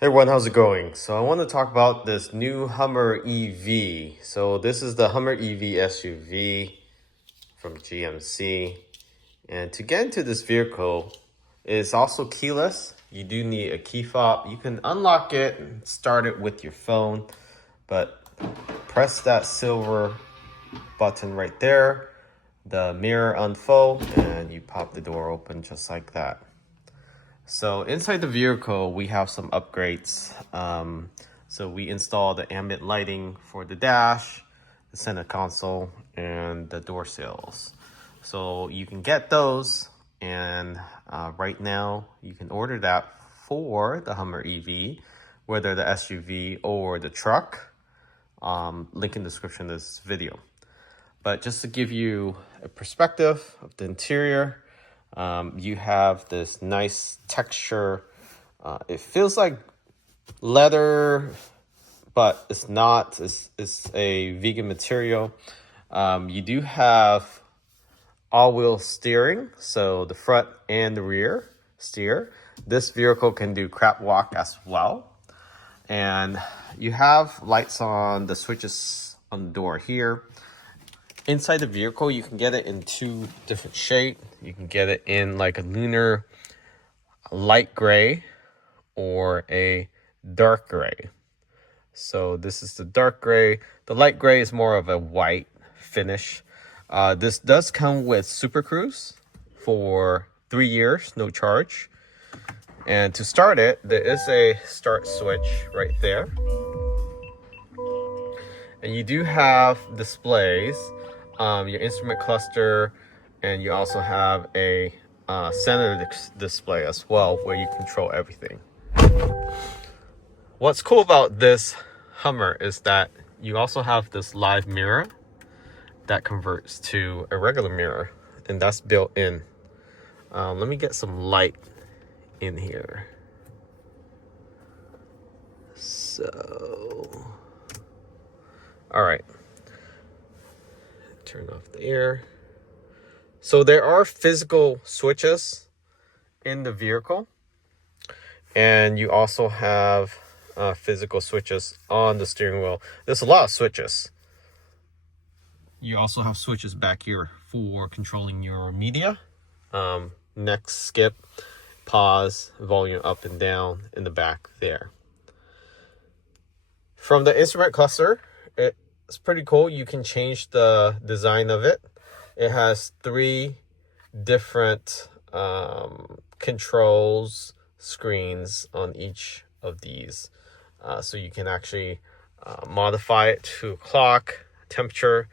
Hey everyone, how's it going? So I want to talk about this new Hummer EV. So this is the Hummer EV SUV from GMC. And to get into this vehicle, it's also keyless. You do need a key fob. You can unlock it and start it with your phone, but press that silver button right there. The mirror unfold and you pop the door open just like that. So inside the vehicle, we have some upgrades. So we installed the ambient lighting for the dash, the center console, and the door sills. So you can get those, and right now you can order that for the Hummer EV, whether the SUV or the truck. Link in the description of this video. But just to give you a perspective of the interior, you have this nice texture. It feels like leather, but it's not. It's a vegan material. You do have all-wheel steering, so the front and the rear steer. This vehicle can do crab walk as well. And you have lights on the switches on the door here. Inside the vehicle, you can get it in two different shades. You can get it in like a lunar light gray or a dark gray. So this is the dark gray. The light gray is more of a white finish. This does come with Super Cruise for 3 years, no charge. And to start it, there is a start switch right there. And you do have displays, your instrument cluster, and you also have a center display as well where you control everything. What's cool about this Hummer is that you also have this live mirror that converts to a regular mirror, and that's built in. Let me get some light in here. So, all right. Turn off the air. So there are physical switches in the vehicle, and you also have physical switches on the steering wheel. There's a lot of switches. You also have switches back here for controlling your media. Next, skip, pause, volume up and down in the back there. From the instrument cluster, it's pretty cool. You can change the design of it. It has 3 different controls screens on each of these. So you can actually modify it to clock, temperature,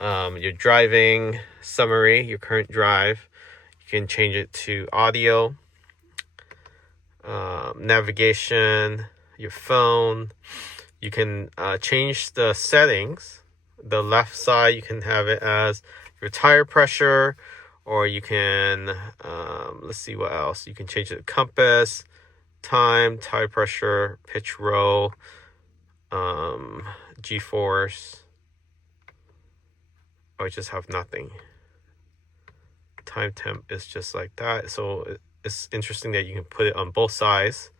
your driving summary, your current drive. You can change it to audio, navigation, your phone. You can change the settings. The left side, you can have it as your tire pressure, or you can, let's see what else. You can change it to compass, time, tire pressure, pitch row, G-force, or just have nothing. Time temp is just like that. So it's interesting that you can put it on both sides.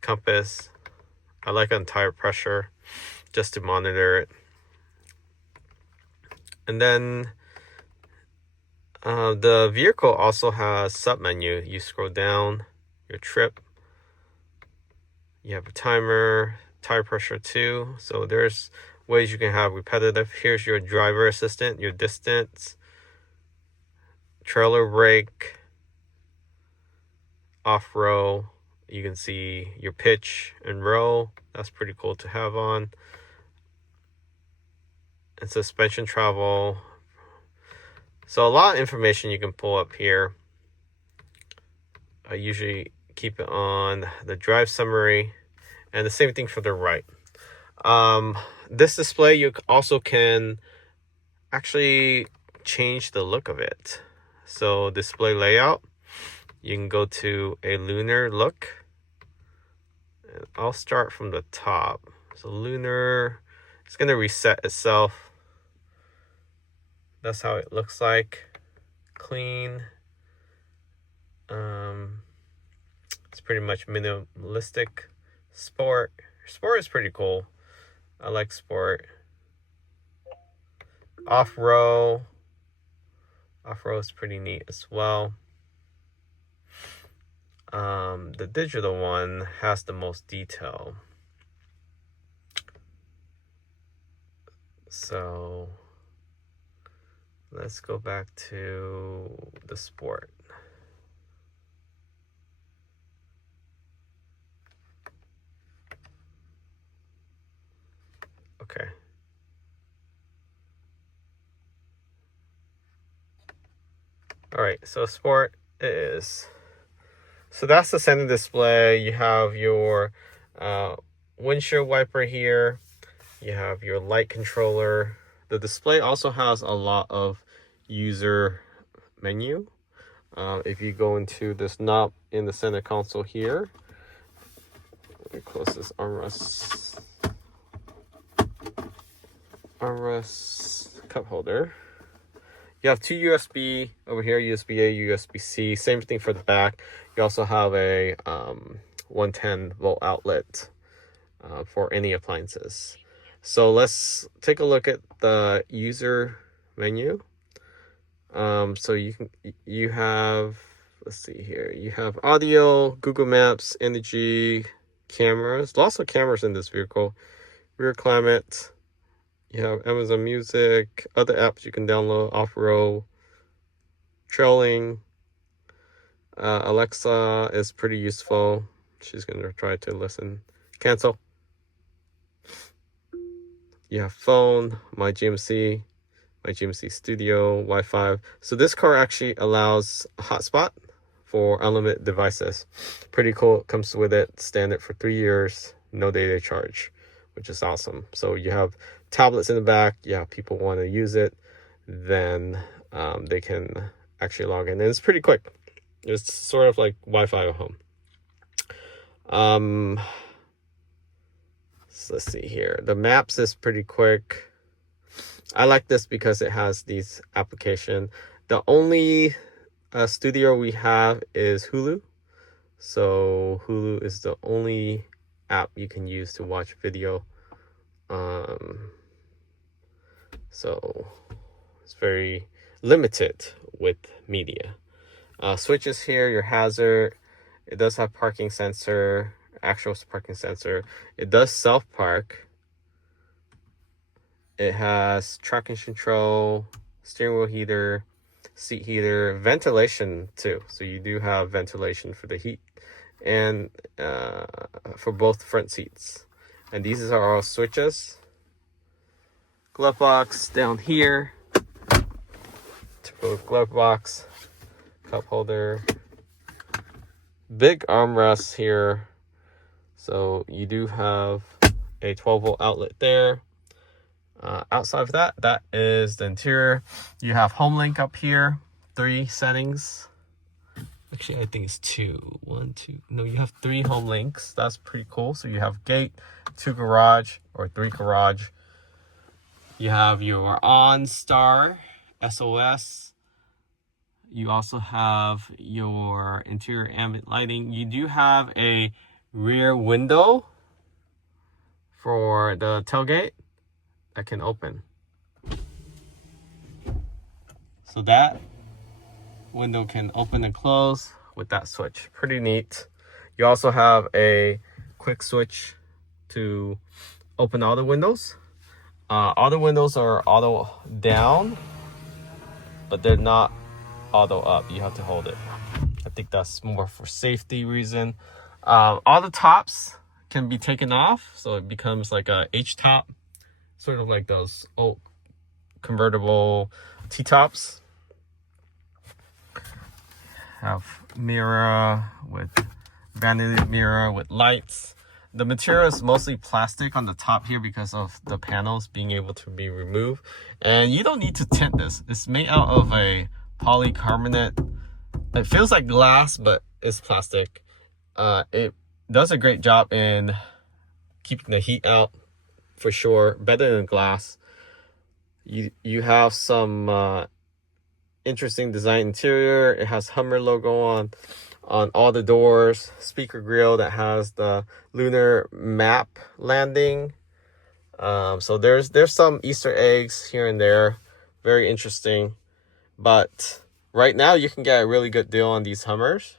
Compass. I like on tire pressure just to monitor it. And then the vehicle also has sub-menu. You scroll down your trip. You have a timer, tire pressure too. So there's ways you can have repetitive. Here's your driver assistant, your distance, trailer brake, off-row. You can see your pitch and row. That's pretty cool to have on. And suspension travel. So a lot of information you can pull up here. I usually keep it on the drive summary, and the same thing for the right. This display, you also can actually change the look of it. So display layout, you can go to a lunar look. I'll start from the top. So lunar, it's going to reset itself. That's how it looks like. Clean. It's pretty much minimalistic. Sport. Sport is pretty cool. I like Sport. Off-row. Off-row is pretty neat as well. The digital one has the most detail. So let's go back to the Sport. Okay. All right, so Sport is, so that's the center display. You have your windshield wiper here. You have your light controller. The display also has a lot of user menu. If you go into this knob in the center console here, let me close this armrest cup holder. You have two USB over here, USB-A, USB-C. Same thing for the back. You also have a 110-volt outlet for any appliances. So let's take a look at the user menu. So you have, let's see here. You have audio, Google Maps, energy, cameras. Lots of cameras in this vehicle. Rear climate. You have Amazon Music, other apps you can download, off-road, trailing. Alexa is pretty useful. She's going to try to listen. Cancel. You have phone, my GMC Studio, Wi-Fi. So this car actually allows a hotspot for unlimited devices. Pretty cool. It comes with it standard for 3 years, no data charge, which is awesome. So you have tablets in the back. Yeah, people want to use it, then they can actually log in, and it's pretty quick. It's sort of like Wi-Fi at home. So let's see here. The maps is pretty quick. I like this because it has these application. The only studio we have is Hulu. So Hulu is the only app you can use to watch video. So it's very limited with media. Switches here, your hazard. It does have parking sensor, actual parking sensor. It does self-park. It has traction control, steering wheel heater, seat heater, ventilation too. So you do have ventilation for the heat and for both front seats. And these are all switches. Glove box down here. Typical glove box. Cup holder. Big armrest here. So you do have a 12-volt outlet there. Outside of that, that is the interior. You have HomeLink up here. 3 settings. Actually, I think it's 2. 1, 2. No, you have 3 HomeLinks. That's pretty cool. So you have gate, 2 garage, or 3 garage. You have your OnStar SOS. You also have your interior ambient lighting. You do have a rear window for the tailgate that can open. So that window can open and close with that switch. Pretty neat. You also have a quick switch to open all the windows. All the windows are auto down, but they're not auto up. You have to hold it. I think that's more for safety reason. All the tops can be taken off, so it becomes like a H-top, sort of like those old convertible T-tops. Have mirror with vanity mirror with lights. The material is mostly plastic on the top here because of the panels being able to be removed. And you don't need to tint this. It's made out of a polycarbonate. It feels like glass, but it's plastic. It does a great job in keeping the heat out for sure. Better than glass. You have some interesting design interior. It has Hummer logo on on all the doors, speaker grill that has the lunar map landing. So there's some Easter eggs here and there, very interesting. But right now you can get a really good deal on these Hummers,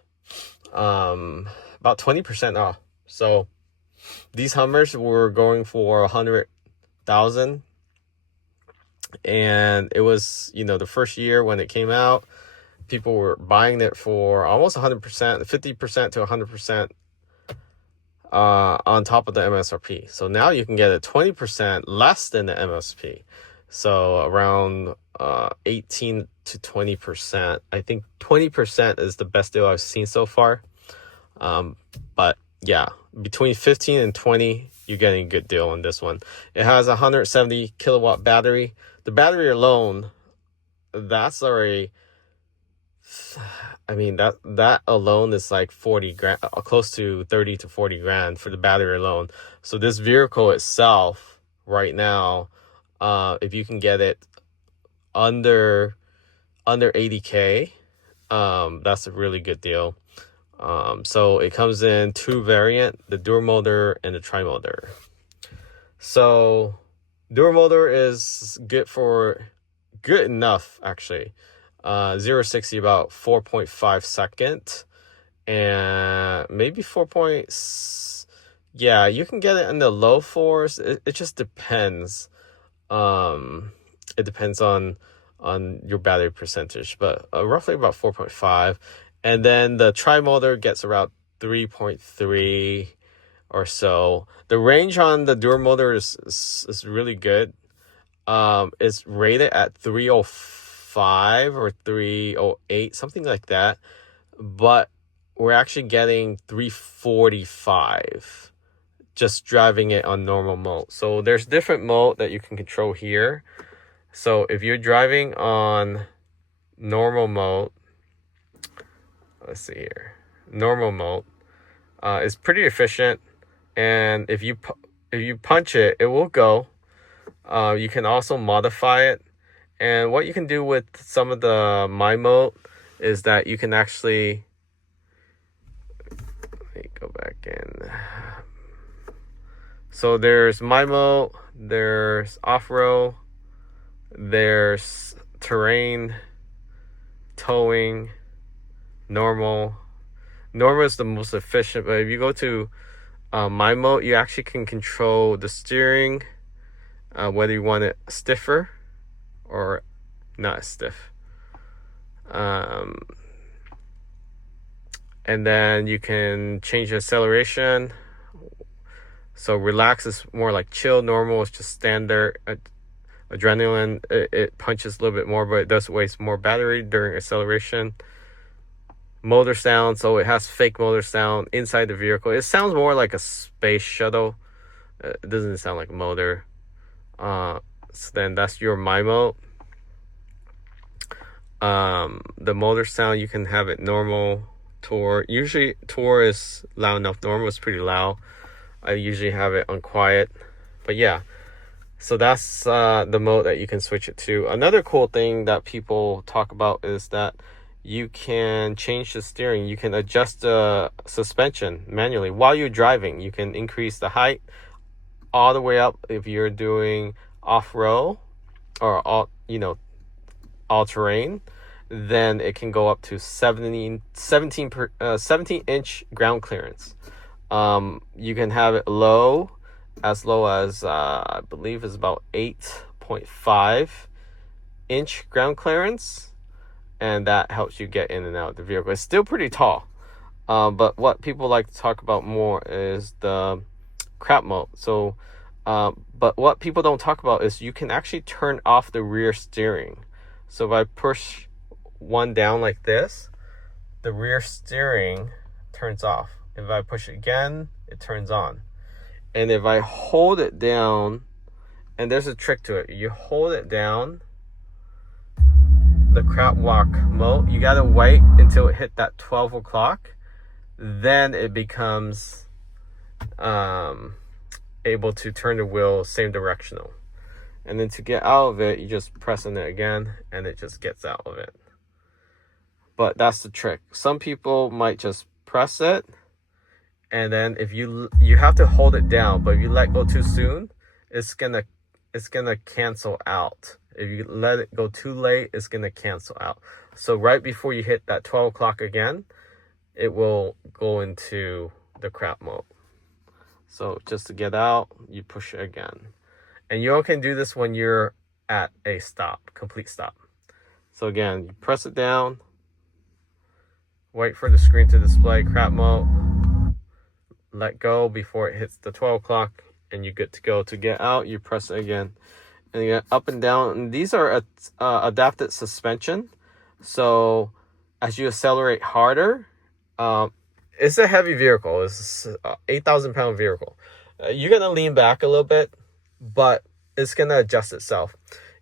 about 20% off. So these Hummers were going for 100,000, and it was, you know, the first year when it came out, people were buying it for almost 100%, 50% to 100% on top of the MSRP. So now you can get it 20% less than the MSRP. So around 18 to 20%. I think 20% is the best deal I've seen so far. But yeah, between 15 and 20, you're getting a good deal on this one. It has a 170 kilowatt battery. The battery alone, that's already, I mean, that alone is like 40 grand, close to 30 to 40 grand for the battery alone. So this vehicle itself right now, if you can get it under 80K, that's a really good deal. So it comes in two variant, the dual motor and the tri-motor. So dual motor is good enough actually. 0-60 about 4.5 seconds, and maybe 4 points. Yeah, you can get it in the low fours. It just depends. It depends on your battery percentage, but roughly about 4.5. And then the tri-motor gets around 3.3 or so. The range on the dual motor is really good. It's rated at 305 or 308, something like that, but we're actually getting 345 just driving it on normal mode. So there's different mode that you can control here. So if you're driving on normal mode, let's see here, normal mode, is pretty efficient, and if you punch it, it will go. You can also modify it, and what you can do with some of the My mode is that you can actually, let me go back in. So there's My mode, there's off-road, there's terrain, towing, normal. Normal is the most efficient, but if you go to My mode, you actually can control the steering, whether you want it stiffer or not stiff. And then you can change the acceleration. So relax is more like chill. Normal is just standard. Adrenaline, it punches a little bit more, but it does waste more battery during acceleration. Motor sound, so it has fake motor sound inside the vehicle. It sounds more like a space shuttle. It doesn't sound like a motor. So then that's your My mode. The motor sound, you can have it normal, Tour. Usually Tour is loud enough. Normal is pretty loud. I usually have it on quiet. But yeah, so that's the mode that you can switch it to. Another cool thing that people talk about is that you can change the steering. You can adjust the suspension manually while you're driving. You can increase the height all the way up if you're doing off-road or all terrain. Then it can17 inch ground clearance. You can have it low as I believe is about 8.5 inch ground clearance, and that helps you get in and out of the vehicle. It's still pretty tall, but what people like to talk about more is the crap mode. So but what people don't talk about is you can actually turn off the rear steering. So if I push one down like this, the rear steering turns off. If I push it again, it turns on. And if I hold it down, and there's a trick to it, you hold it down, the crab walk mode, you gotta wait until it hit that 12 o'clock, then it becomes able to turn the wheel same directional. And then to get out of it, you just press on it again, and it just gets out of it. But that's the trick. Some people might just press it, and then if you have to hold it down, but if you let go too soon, it's gonna cancel out. If you let it go too late, it's gonna cancel out. So right before you hit that 12 o'clock again, it will go into the crap mode. So just to get out, you push it again. And you all can do this when you're at a stop, complete stop. So again, you press it down, wait for the screen to display crap mode, let go before it hits the 12 o'clock, and you're good to go. To get out, you press it again. And you get up and down. And these are adapted suspension. So as you accelerate harder, it's a heavy vehicle. It's an 8,000-pound vehicle. You're going to lean back a little bit, but it's going to adjust itself.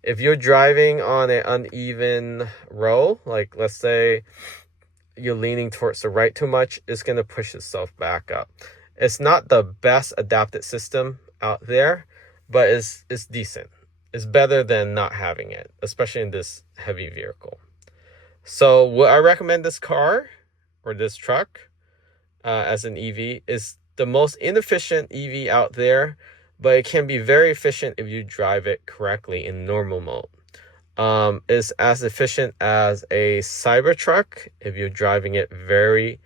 If you're driving on an uneven road, like let's say you're leaning towards the right too much, it's going to push itself back up. It's not the best adapted system out there, but it's decent. It's better than not having it, especially in this heavy vehicle. So would I recommend this car or this truck as an EV? Is the most inefficient EV out there, but it can be very efficient if you drive it correctly in normal mode. It's as efficient as a Cybertruck if you're driving it very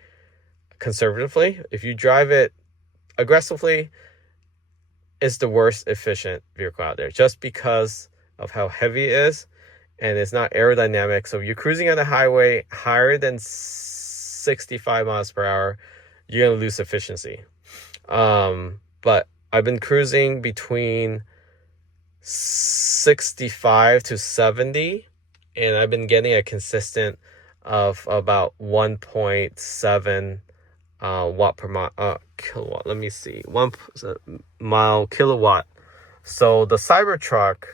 conservatively. If you drive it aggressively, it's the worst efficient vehicle out there just because of how heavy it is, and it's not aerodynamic. So if you're cruising on the highway higher than 65 miles per hour, you're going to lose efficiency. But I've been cruising between 65 to 70, and I've been getting a consistent of about 1.7 watt per mile, kilowatt. Let me see, 1 mile kilowatt. So the Cybertruck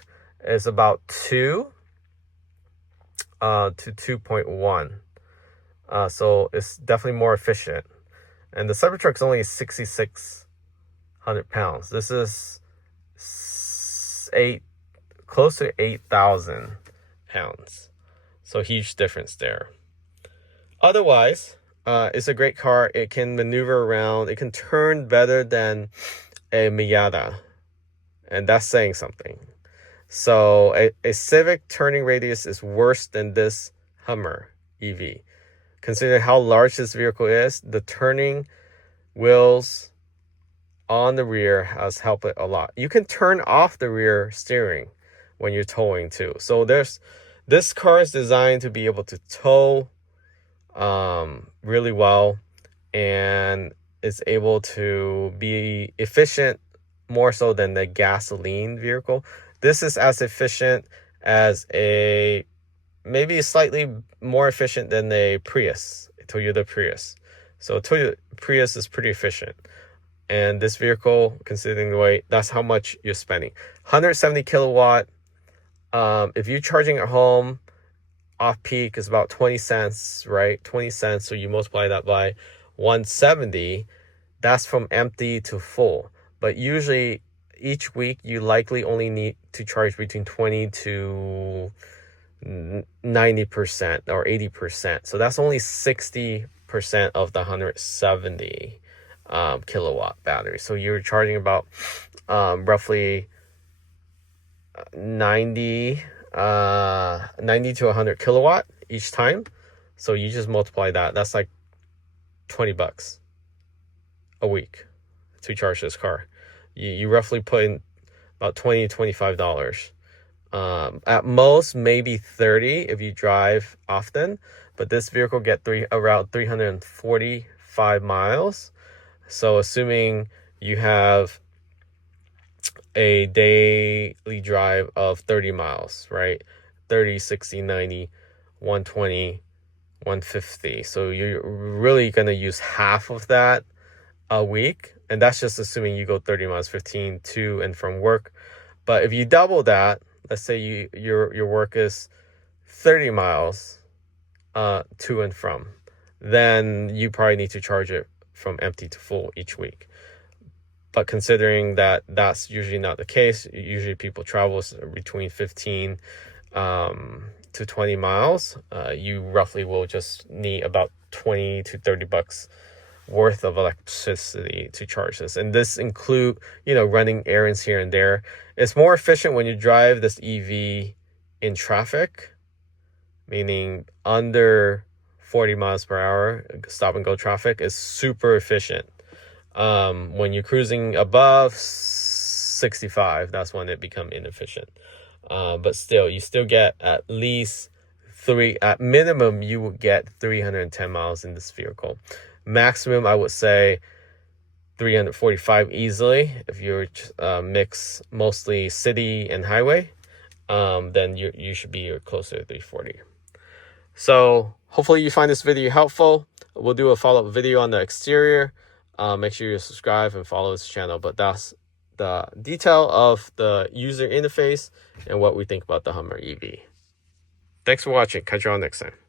is about 2 to 2.1. So it's definitely more efficient. And the Cybertruck is only 6,600 pounds. This is close to 8,000 pounds. So huge difference there. Otherwise, it's a great car. It can maneuver around. It can turn better than a Miata. And that's saying something. So a Civic turning radius is worse than this Hummer EV. Considering how large this vehicle is, the turning wheels on the rear has helped it a lot. You can turn off the rear steering when you're towing too. So this car is designed to be able to tow really well, and it's able to be efficient more so than the gasoline vehicle. This is as efficient as maybe slightly more efficient than a Prius, a Toyota Prius. So Toyota Prius is pretty efficient. And this vehicle, considering the weight, that's how much you're spending. 170 kilowatt. If you're charging at home, off peak is about 20 cents, right? 20 cents. So you multiply that by 170. That's from empty to full. But usually each week you likely only need to charge between 20 to 90% or 80%. So that's only 60% of the 170 kilowatt battery. So you're charging about roughly 90 to 100 kilowatt each time. So you just multiply that. That's like $20 a week to charge this car. You roughly put in about $20 to $25. At most, maybe 30 if you drive often. But this vehicle get around 345 miles. So assuming you have a daily drive of 30 miles, right? 30, 60, 90, 120, 150. So you're really going to use half of that a week. And that's just assuming you go 30 miles, 15 to and from work. But if you double that, let's say your work is 30 miles to and from, then you probably need to charge it from empty to full each week. But considering that that's usually not the case, usually people travel between 15 to 20 miles, you roughly will just need about 20 to 30 bucks worth of electricity to charge this. And this include, running errands here and there. It's more efficient when you drive this EV in traffic, meaning under 40 miles per hour. Stop and go traffic is super efficient. When you're cruising above 65, that's when it becomes inefficient. But still, you still get at least at minimum, you will get 310 miles in this vehicle. Maximum, I would say 345 easily. If you mix mostly city and highway, then you should be closer to 340. So hopefully you find this video helpful. We'll do a follow-up video on the exterior. Make sure you subscribe and follow this channel. But that's the detail of the user interface and what we think about the Hummer EV. Thanks for watching. Catch you all next time.